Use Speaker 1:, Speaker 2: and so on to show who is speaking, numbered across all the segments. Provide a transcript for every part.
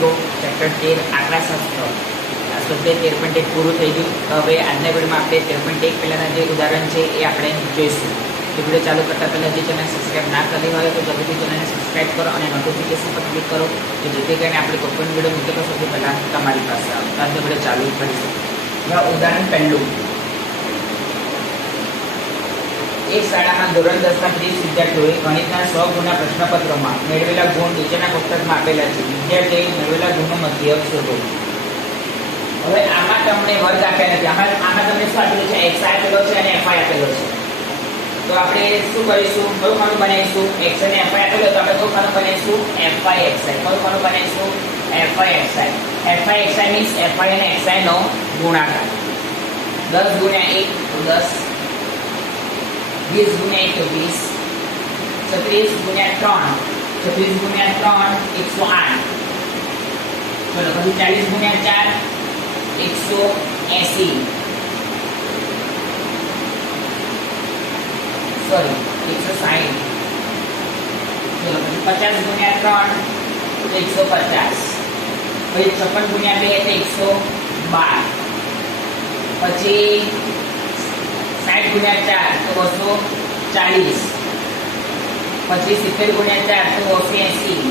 Speaker 1: મિત્રો ચેપ્ટર તેર આંકડાશાસ્ત્ર સ્વાધ્યાય તેર પોઈન્ટ એક પૂરું થઈ ગયું. હવે આજના વિડીયોમાં આપણે તેર પોઈન્ટ એક પહેલાંના જે ઉદાહરણ છે એ આપણે જોઈશું. એ વીડિયો ચાલુ કરતાં પહેલાં જે ચેનલ સબસ્ક્રાઈબ ના કરી હોય તો જલ્દીથી ચેનલને સબસ્ક્રાઇબ કરો અને નોટિફિકેશન પર ક્લિક કરો કે જેથી કરીને આપણે કોઈ પણ વીડિયો મૂકે તો સૌથી પહેલાં તમારી પાસે આવે. તો વીડિયો ચાલુ કરી હવે ઉદાહરણ પહેલું. એક શાળામાં ધોરણ દસના ત્રીસ વિદ્યાર્થીઓએ ગણિતના સો ગુણના પ્રશ્નપત્રમાં મેળવેલા ગુણ નીચેના કોષ્ટકમાં આપેલા છે. વિદ્યાર્થીએ મેળવેલા ગુણનો મધ્ય શોધો. હવે આમાં તમને વર્ગ આપ્યા નથી. આમાં આમાં તમને શું આપેલું છે? એક્સ આપેલો છે અને એફઆઈ આપેલો છે. તો આપણે શું કરીશું? કયું ખાનું બનાવીશું? એક્સ અને એફઆઈ આપેલો, તો આપણે કયું ખાનું બનાવીશું? એફઆઈ એક્સઆઈ કયું ખાનું બનાવીશું? F I X I F I X I means F I અને એક્સઆઈ નો ગુણાકાર. દસ ગુણ્યા એક દસ વીસ ગુણ્યા એક તો વીસ. છત્રીસ ગુણ્યા ત્રણ. છત્રીસ ગુણ્યા ત્રણ, એકસો આઠ. ચલો પછી ચાલીસ ગુણ્યા ચાર, એકસો એસી. સોરી એકસો સાહીઠ. ચલો પછી પચાસ ગુણ્યા ત્રણ, તો એકસો પચાસ. પછી છપ્પન ગુણ્યા બે, તો એકસો બાર. પછી સાઠ ગુણ્યા ચાર તો બસો ચાલીસ પછી સિત્તેર ગુણ્યા ચાર તો બસો એસી.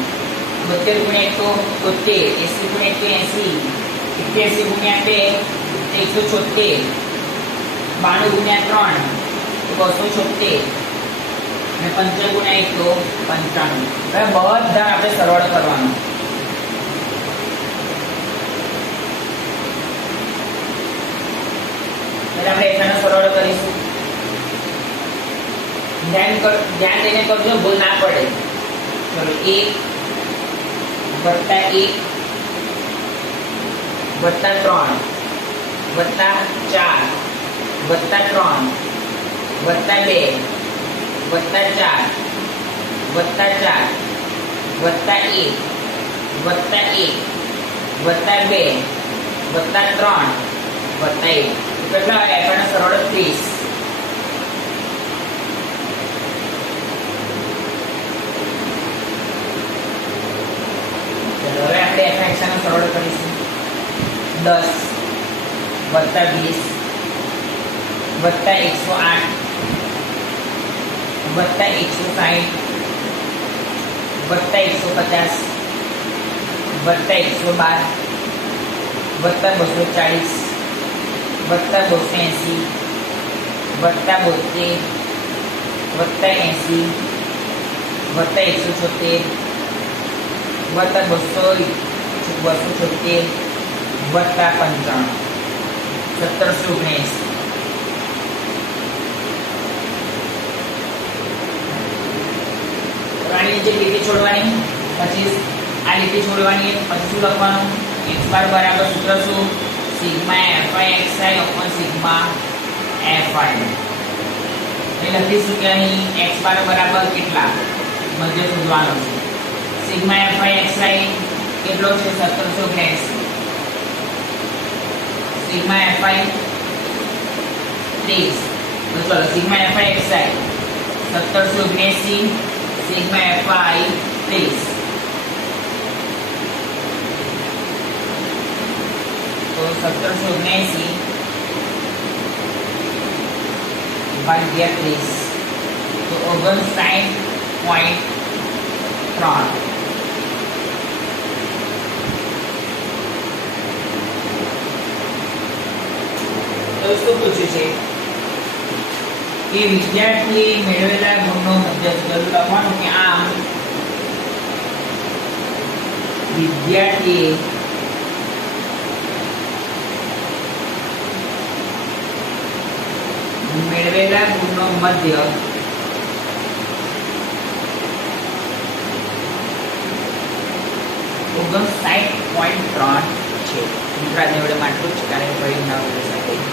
Speaker 1: બોતેર ગુણ્યા એકસો તો બોતેર, એસી ગુણ્યા એકસો એંસી. એક્યાસી ગુણ્યા બે એકસો છોતેર બાણું ગુણ્યા ત્રણ તો બસો છોતેર અને પંચાવન ગુણ્યા એક તો પંચાણું. બધા આપણે સરળ કરવાનું એટલે આપણે એકાનો સરળ કરીશું ધ્યાન કર, ધ્યાન દઈને કરજો, ભૂલ ના પડે. ચલો, એક વત્તા એક વત્તા ત્રણ વત્તા ચાર વત્તા ત્રણ વત્તા બે વત્તા ચાર વત્તા ચાર વત્તા એક વત્તા એક વત્તા બે વત્તા ત્રણ વત્તા એક. કેટલા આવ્યા આપણને સરળ ત્રીસ ચલો હવે એફ સરળ કરીશું. દસ વત્તા વીસ વત્તા એકસો આઠ વત્તા એકસો સાઠ વત્તા એકસો પચાસ વત્તા એકસો બાર વત્તા બસો ચાળીસ વત્તા બસો એંસી વત્તા બોતેર વત્તા એંસી વત્તા એકસો છોતેર વત્તા બસો બસો છોતેર વત્તા પંચાણું સત્તરસો લીટી છોડવાની, પછી આ લીટી છોડવાની, પછી શું લખવાનું? એક્સ બાર બરાબર સૂત્ર શું? Sigma FI XI upon sigma FI એ લખીશું કે અહીં એક્સ બાર બરાબર કેટલા? મધ્ય શોધવાનો છે. સિગ્મા એફઆઈ એક્સઆઈ કેટલો છે સત્તરસો ઓગણએંસી સિગ્મા એફઆઈ ત્રીસ. તો ચલો, સિગ્મા એફઆઈ એક્સઆઈ સત્તરસો ઓગણએંસી સિગ્મા એફઆઈ ત્રીસ. તો સત્તરસો ઓગણસી ભાગ્યા ત્રીસ. તો ઓગણસાઠ પોઈન્ટ ત્રણ. શું પૂછ્યું છે. કે વિદ્યાર્થી મેળવેલા ગુણનો મધ્યસ્થ લખવાનું કે આમ? વિદ્યાર્થીએ મેળવેલા ગુણનો મધ્ય ઓગણસાઠ પોઈન્ટ ત્રણ છે. મિત્રાજને વડે માટલું જ કાર્ય નવા સાથે